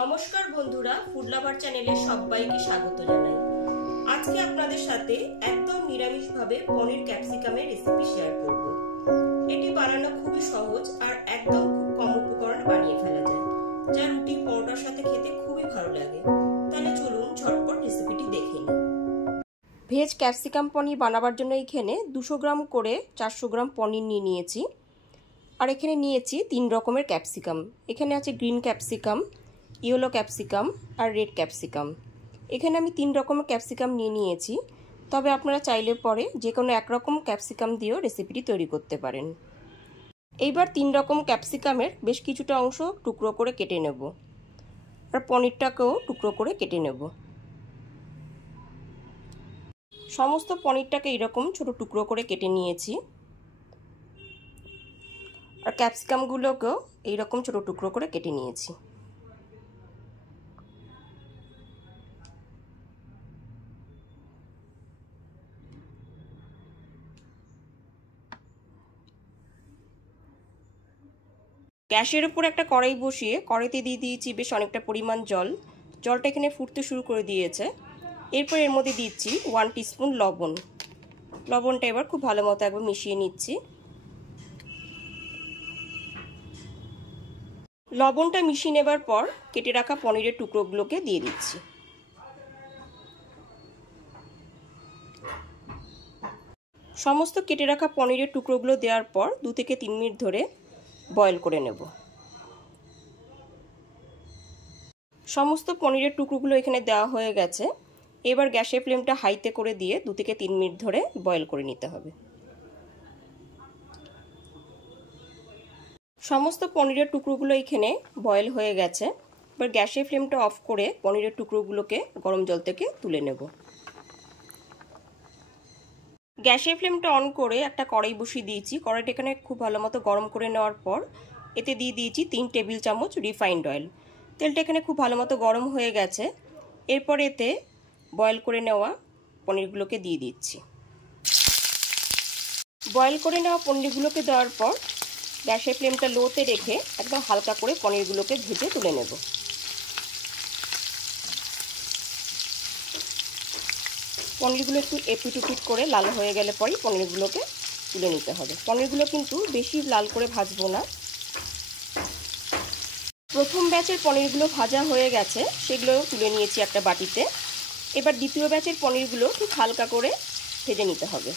নমস্কার বন্ধুরা, food lover চ্যানেলে সবাইকে স্বাগত জানাই। আজকে আপনাদের সাথে একদম নিরামিষভাবে পনির ক্যাপসিকামের রেসিপি শেয়ার করব। এটি বানানো খুবই সহজ আর একদম খুব কম উপকরণে বানিয়ে ফেলা যায়, যা রুটি পরোটার সাথে খেতে খুবই ভালো লাগে। তাহলে চলুন ঝটপট রেসিপিটি দেখে নিই। ভেজ ক্যাপসিকাম পনির বানাবার জন্য এখানে 200 গ্রাম করে 400 গ্রাম পনির নিয়েছি। আর এখানে নিয়েছি 3 রকমের ক্যাপসিকাম। এখানে আছে গ্রিন ক্যাপসিকাম, ইয়েলো ক্যাপসিকাম আর রেড ক্যাপসিকাম। এখানে আমি 3 রকমের ক্যাপসিকাম নিয়েছি, তবে আপনারা চাইলে পরে যে কোনো এক রকম ক্যাপসিকাম দিয়েও রেসিপিটি তৈরি করতে পারেন। এইবার 3 রকম ক্যাপসিকামের বেশ কিছুটা অংশ টুকরো করে কেটে নেব, আর পনিরটাকেও টুকরো করে কেটে নেব। সমস্ত পনিরটাকে এরকম ছোট টুকরো করে কেটে নিয়েছি, আর ক্যাপসিকামগুলোকেও এইরকম ছোট টুকরো করে কেটে নিয়েছি। গ্যাসের উপর একটা কড়াই বসিয়ে কড়াইতে দিয়ে দিয়েছি বেশ অনেকটা পরিমাণ জল। জলটা এখানে ফুটতে শুরু করে দিয়েছে। এরপর এর মধ্যে দিচ্ছি 1 টিস্পুন লবণ। লবণটা এবার খুব ভালো মতো একবার মিশিয়ে নিচ্ছি। লবণটা মিশিয়ে নেবার পর কেটে রাখা পনিরের টুকরোগুলোকে দিয়ে দিচ্ছি। সমস্ত কেটে রাখা পনিরের টুকরোগুলো দেওয়ার পর 2 থেকে 3 মিনিট ধরে বয়েল করে নেব। সমস্ত পনিরের টুকরোগুলো এখানে দেওয়া হয়ে গেছে। এবার গ্যাসের ফ্লেমটা হাইতে করে দিয়ে 2 থেকে 3 মিনিট ধরে বয়েল করে নিতে হবে। সমস্ত পনিরের টুকরোগুলো এখানে বয়েল হয়ে গেছে। এবার গ্যাসের ফ্লেমটা অফ করে পনিরের টুকরোগুলোকে গরম জল থেকে তুলে নেব। গ্যাসের ফ্লেমটা অন করে একটা কড়াই বসিয়ে দিয়েছি। কড়াইটা এখানে খুব ভালো মতো গরম করে নেওয়ার পর এতে দিয়ে দিয়েছি 3 টেবিল চামচ রিফাইন্ড অয়েল। তেলটা এখানে খুব ভালো মতো গরম হয়ে গেছে। এরপর এতে বয়েল করে নেওয়া পনিরগুলোকে দিয়ে দিচ্ছি। বয়েল করে নেওয়া পনিরগুলোকে দেওয়ার পর গ্যাসের ফ্লেমটা লোতে রেখে একদম হালকা করে পনিরগুলোকে ভেজে তুলে নেব। পনিরগুলো একটু এপিট উপিট করে লাল হয়ে গেলে পরেই পনিরগুলোকে তুলে নিতে হবে। পনিরগুলো কিন্তু বেশি লাল করে ভাজবো না। প্রথম ব্যাচের পনিরগুলো ভাজা হয়ে গেছে, সেগুলো তুলে নিয়েছি একটা বাটিতে। এবার দ্বিতীয় ব্যাচের পনিরগুলো খুব হালকা করে ভেজে নিতে হবে।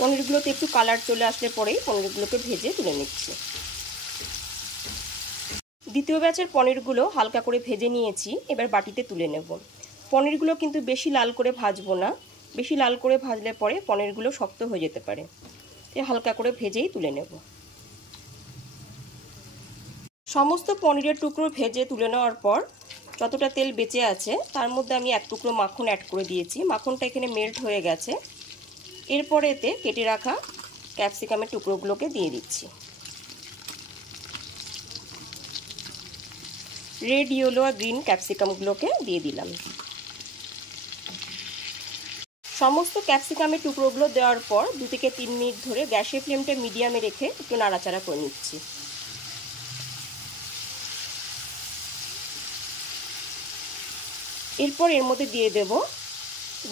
পনিরগুলোতে একটু কালার চলে আসলে পরেই পনিরগুলোকে ভেজে তুলে নিচ্ছি। দ্বিতীয় ব্যাচের পনিরগুলো হালকা করে ভেজে নিয়েছি, এবার বাটিতে তুলে নেব। পনিরগুলো কিন্তু বেশি লাল করে ভাজবো না, বেশি লাল করে ভাজলে পরে পনিরগুলো শক্ত হয়ে যেতে পারে। হালকা করে ভেজেই তুলে নেব। সমস্ত পনিরের টুকরো ভেজে তুলে নেওয়ার পর যতটা তেল বেঁচে আছে তার মধ্যে আমি 1 টুকরো মাখন অ্যাড করে দিয়েছি। মাখনটা এখানে মেল্ট হয়ে গেছে। এরপর এতে কেটে রাখা ক্যাপসিকামের টুকরোগুলোকে দিয়ে দিচ্ছি। রেড, ইয়েলো আর গ্রিন ক্যাপসিকামগুলোকে দিয়ে দিলাম। সমস্ত ক্যাপসিকামের টুকরোগুলো দেওয়ার পর 2 থেকে 3 মিনিট ধরে গ্যাসের ফ্লেমটা মিডিয়ামে রেখে একটু নাড়াচাড়া করে নিচ্ছি। এরপর এর মধ্যে দিয়ে দেব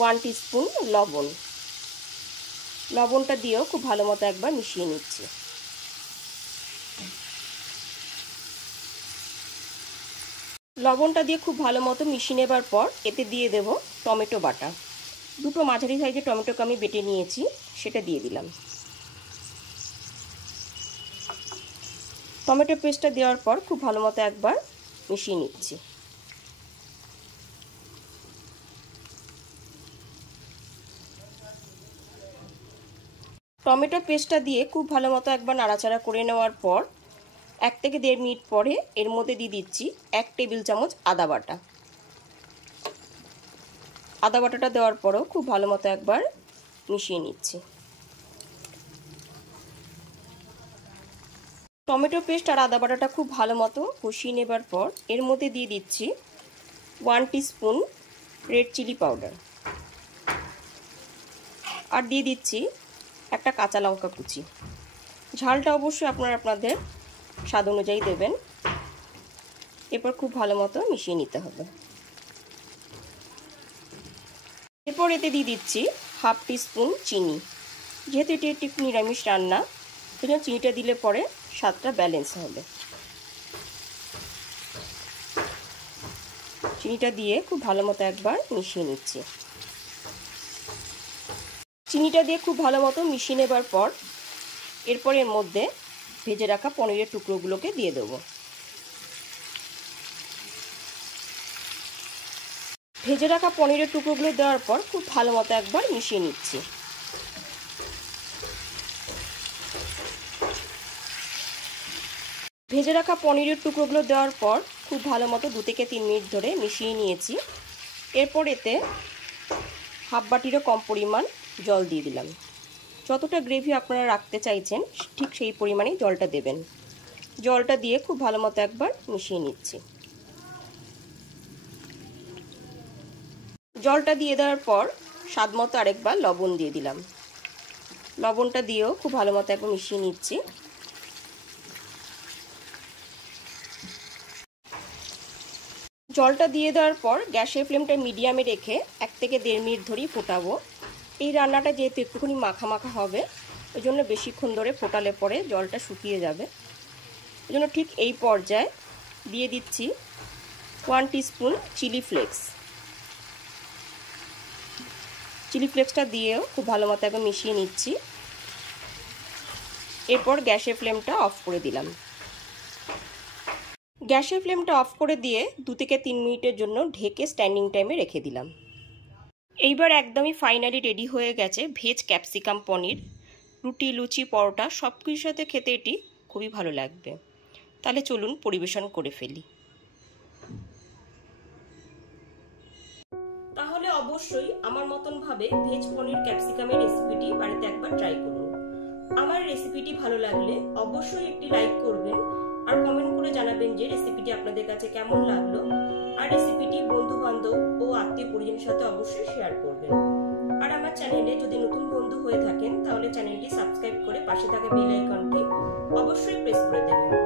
1 টিস্পুন লবণ। লবণটা দিয়েও খুব ভালো মতো একবার মিশিয়ে নিচ্ছি। লবণটা দিয়ে খুব ভালো মতো মিশিয়ে নেবার পর এতে দিয়ে দেব টমেটো বাটা। 2টো মাঝারি সাইজের টমেটোকে আমি বেটে নিয়েছি, সেটা দিয়ে দিলাম। টমেটো পেস্টটা দেওয়ার পর খুব ভালো মতো একবার মিশিয়ে নিচ্ছি। টমেটো পেস্টটা দিয়ে খুব ভালো মতো একবার নাড়াচাড়া করে নেওয়ার পর 1 থেকে 1.5 মিনিট পরে এর মধ্যে দিয়ে দিচ্ছি 1 টেবিল চামচ আদা বাটা। আদা বাটাটা দেওয়ার পরও খুব ভালো মতো একবার মিশিয়ে নিচ্ছি। টমেটো পেস্ট আর আদা বাটাটা খুব ভালো মতো কষিয়ে নেবার পর এর মধ্যে দিয়ে দিচ্ছি 1 টিস্পুন রেড চিলি পাউডার, আর দিয়ে দিচ্ছি একটা কাঁচা লঙ্কা কুচি। ঝালটা অবশ্যই আপনারা আপনাদের স্বাদ অনুযায়ী দেবেন। এরপর খুব ভালো মতো মিশিয়ে নিতে হবে। এরপর এতে দিয়ে দিচ্ছি 1/2 টিস্পুন চিনি। যেহেতু এটি একটি নিরামিষ রান্না, সেজন্য চিনিটা দিলে পরে স্বাদটা ব্যালেন্স হবে। চিনিটা দিয়ে খুব ভালো মতো একবার মিশিয়ে নিচ্ছি। চিনিটা দিয়ে খুব ভালো মতো মিশিয়ে নেবার পর এরপর এর মধ্যে ভেজে রাখা পনিরের টুকরোগুলোকে দিয়ে দেবো। ভেজে রাখা পনিরের টুকরোগুলো দেওয়ার পর খুব ভালো মতো একবার মিশিয়ে নিচ্ছি। ভেজে রাখা পনিরের টুকরোগুলো দেওয়ার পর খুব ভালো মতো 2 থেকে 3 মিনিট ধরে মিশিয়ে নিয়েছি। এরপর এতে 1/2 বাটিরও কম পরিমাণ জল দিয়ে দিলাম। যতটা গ্রেভি আপনারা রাখতে চাইছেন ঠিক সেই পরিমাণেই জলটা দেবেন। জলটা দিয়ে খুব ভালো মতো একবার মিশিয়ে নিচ্ছি। জলটা দিয়ে দেওয়ার পর স্বাদ মতো আরেকবার লবণ দিয়ে দিলাম। লবণটা দিয়েও খুব ভালো মতো একবার মিশিয়ে নিচ্ছি। জলটা দিয়ে দেওয়ার পর গ্যাসের ফ্লেমটা মিডিয়ামে রেখে 1 থেকে 1.5 মিনিট ধরেই ফোটাবো। এই রান্নাটা যেহেতু একটুখানি মাখা মাখা হবে, ওই জন্য বেশিক্ষণ ধরে ফোটালে পরে জলটা শুকিয়ে যাবে। ওই জন্য ঠিক এই পর্যায়ে দিয়ে দিচ্ছি 1 টিস্পুন চিলি ফ্লেক্স। চিলি ফ্লেক্সটা দিয়েও খুব ভালো মতো একবার মিশিয়ে নিচ্ছি। এরপর গ্যাসের ফ্লেমটা অফ করে দিলাম। গ্যাসের ফ্লেমটা অফ করে দিয়ে 2 থেকে 3 মিনিটের জন্য ঢেকে স্ট্যান্ডিং টাইমে রেখে দিলাম। এইবার একদমই ফাইনালি রেডি হয়ে গেছে ভেজ ক্যাপসিকাম পনির। রুটি, লুচি, পরোটা সব কিছুর সাথে খেতে এটি খুবই ভালো লাগবে। তাহলে চলুন পরিবেশন করে ফেলি। তাহলে অবশ্যই আমার মতন ভাবে ভেজ পনির ক্যাপসিকামের রেসিপিটি বাড়িতে একবার ট্রাই করুন। আমার রেসিপিটি ভালো লাগলে অবশ্যই একটি লাইক করবেন আর কমেন্ট করে জানাবেন যে রেসিপিটি আপনাদের কাছে কেমন লাগলো। আর রেসিপিটি বন্ধু বান্ধব ও আত্মীয় পরিজনের সাথে অবশ্যই শেয়ার করবেন। আর আমার চ্যানেলে যদি নতুন বন্ধু হয়ে থাকেন তাহলে চ্যানেলটি সাবস্ক্রাইব করে পাশে থাকা বেল আইকনটি অবশ্যই প্রেস করে দেবেন।